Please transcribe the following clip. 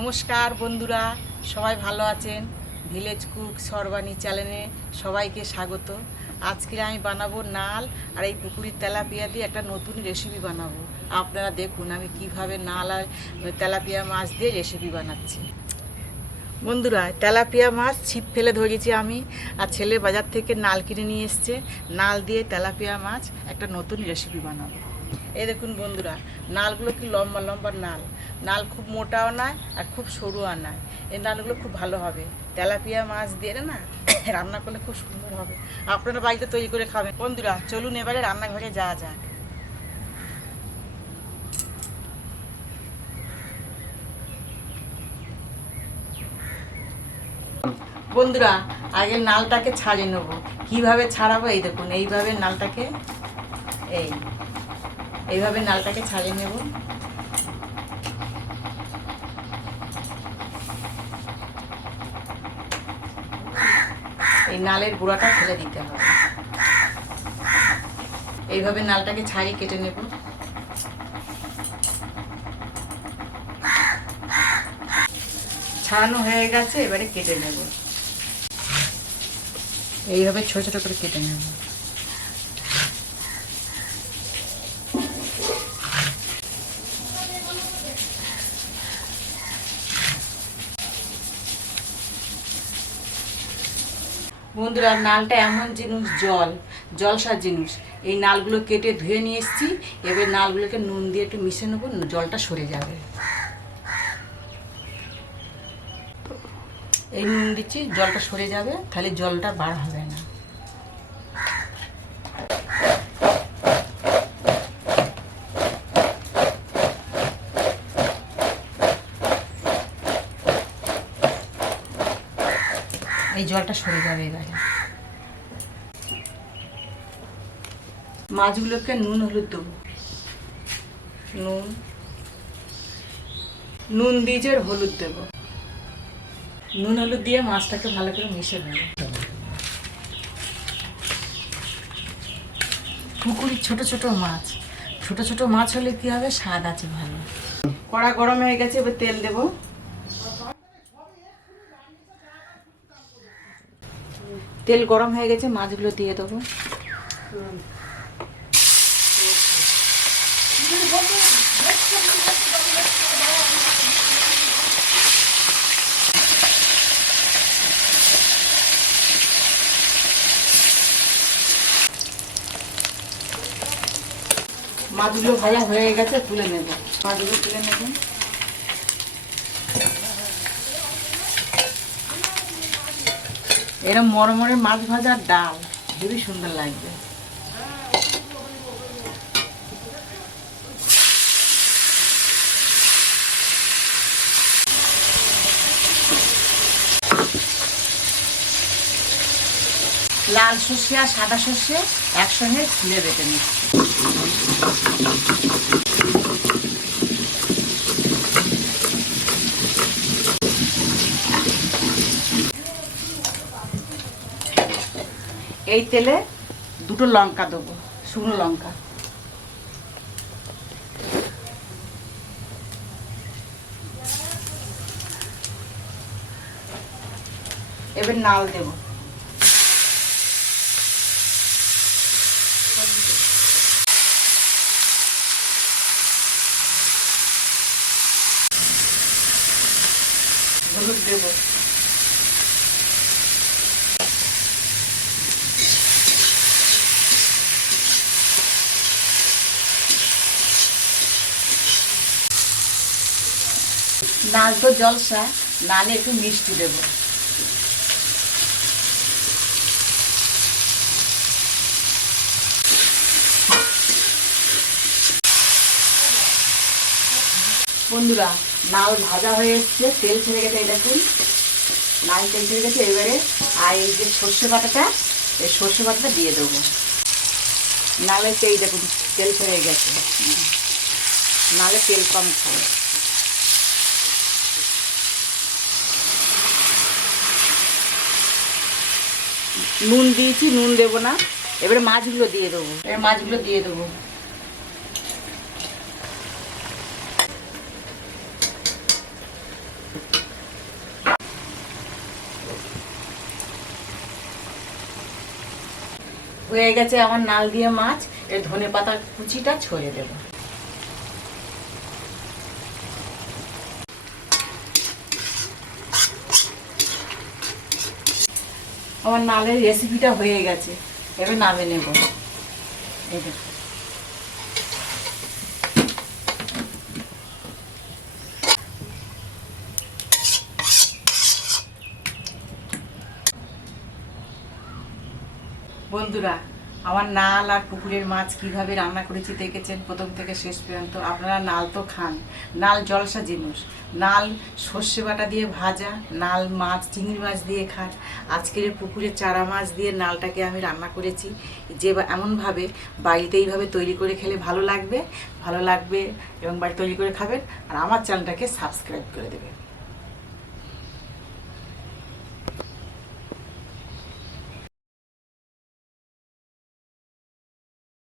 নমস্কার বন্ধুরা, সবাই ভালো আছেন? ভিলেজ কুক সর্বাণী চ্যানেলে সবাইকে স্বাগত। আজকে আমি বানাবো নাল আর এই পুকুরের তেলাপিয়া দিয়ে একটা নতুন রেসিপি বানাবো। আপনারা দেখুন আমি কিভাবে নাল আর তেলাপিয়া মাছ দিয়ে রেসিপি বানাচ্ছি। বন্ধুরা, তেলাপিয়া মাছ ছিপ ফেলে ধরেছি আমি, আর ছেলে বাজার থেকে নাল কিনে নিয়ে এসছে। নাল দিয়ে তেলাপিয়া মাছ একটা নতুন রেসিপি বানাবো। এই দেখুন বন্ধুরা, নালগুলো কি লম্বা লম্বা নাল। নাল খুব মোটাও নয় আর খুব সরুও নয়। এই নালগুলো খুব ভালো হবে তেলাপিয়া মাছ দিয়ে না রান্না করলে খুব সুন্দর হবে। আপনারা বাড়িতে তৈরি করে খাবেন। বন্ধুরা চলুন এবারে রান্নাঘরে যাওয়া যাক। বন্ধুরা, আগে নালটাকে ছাড়িয়ে নেবো। কিভাবে ছাড়াবো এই দেখুন, এইভাবে নালটাকে এইভাবে নালটাকে ছাড়িয়ে নেব। এই নালের গুঁড়াটা ফেলে দিতে হবে। এইভাবে নালটাকে ছাড়িয়ে কেটে নেব। ছাড়ানো হয়ে গেছে, এবারে কেটে নেব। এইভাবে ছোট ছোট করে কেটে নেব। বন্ধুরা, নালটা এমন জিনিস, জলসার জিনিস। এই নালগুলো কেটে ধুয়ে নিয়ে এসেছি। এবার নালগুলোকে নুন দিয়ে একটু মিশিয়ে নেবো, জলটা সরে যাবে। এই নুন দিচ্ছি, জলটা সরে যাবে, তাহলে জলটা বার হবে না। এই জলটা সরে যাবে। এবারে মাছগুলোকে নুন হলুদ দেবো। নুন দিয়েছি আর হলুদ দেবো। নুন হলুদ দিয়ে মাছটাকে ভালো করে মিশে দেবো। পুকুরের ছোট ছোট মাছ, ছোট ছোট মাছ হলে কি হবে, স্বাদ আছে ভালো। কড়া গরম হয়ে গেছে, এবার তেল দেবো। তেল গরম হয়ে গেছে, মাছগুলো দিয়ে দেবো। মাছগুলো ভাজা হয়ে গেছে, তুলে নেব। মাছগুলো তুলে নেব। এরকম মরমরে মাছ ভাজার ডাল খুবই সুন্দর লাগবে। লাল সর্ষে আর সাদা সর্ষে একসঙ্গে খুলে বেটে নিচ্ছি। এই তেলে দুটো লঙ্কা দেবো, শুকনো লঙ্কা। এবার নাল দেবো। হলুদ দেবো। নাল তো জলসা, নালে একটু মিষ্টি দেবো। বন্ধুরা, নাল ভাজা হয়ে এসছে, তেল ছেড়ে গেছে। এই দেখুন, নাল তেল ছেড়ে গেছে। এবারে আর এই যে সর্ষে বাটাটা, এই সর্ষে বাটাটা দিয়ে দেবো। নালে তেল দেখুন, তেল ছেড়ে গেছে। নালে তেল কম খাবে। নুন দিয়েছি, নুন দেবো না। এবারে মাছগুলো দিয়ে দেবো। মাছগুলো দিয়ে দেবো। হয়ে গেছে আমার নাল দিয়ে মাছ, এর ধনেপাতা কুচিটা ছড়িয়ে দেব। আমার নালের রেসিপিটা হয়ে গেছে, এবার নামে নেব। এই দেখো। বন্ধুরা, আমার নাল আর পুকুরের মাছ কিভাবে রান্না করেছি দেখেছেন প্রথম থেকে শেষ পর্যন্ত। আপনারা নাল তো খান, নাল জলসা জিনিস, নাল সর্ষে বাটা দিয়ে ভাজা, নাল মাছ চিংড়ি মাছ দিয়ে খান। আজকের পুকুরের চারা মাছ দিয়ে নালটাকে আমি রান্না করেছি, যে এমনভাবে বাড়িতে এইভাবে তৈরি করে খেলে ভালো লাগবে এবং বাড়ি তৈরি করে খাবেন। আর আমার চ্যানেলটাকে সাবস্ক্রাইব করে দেবেন।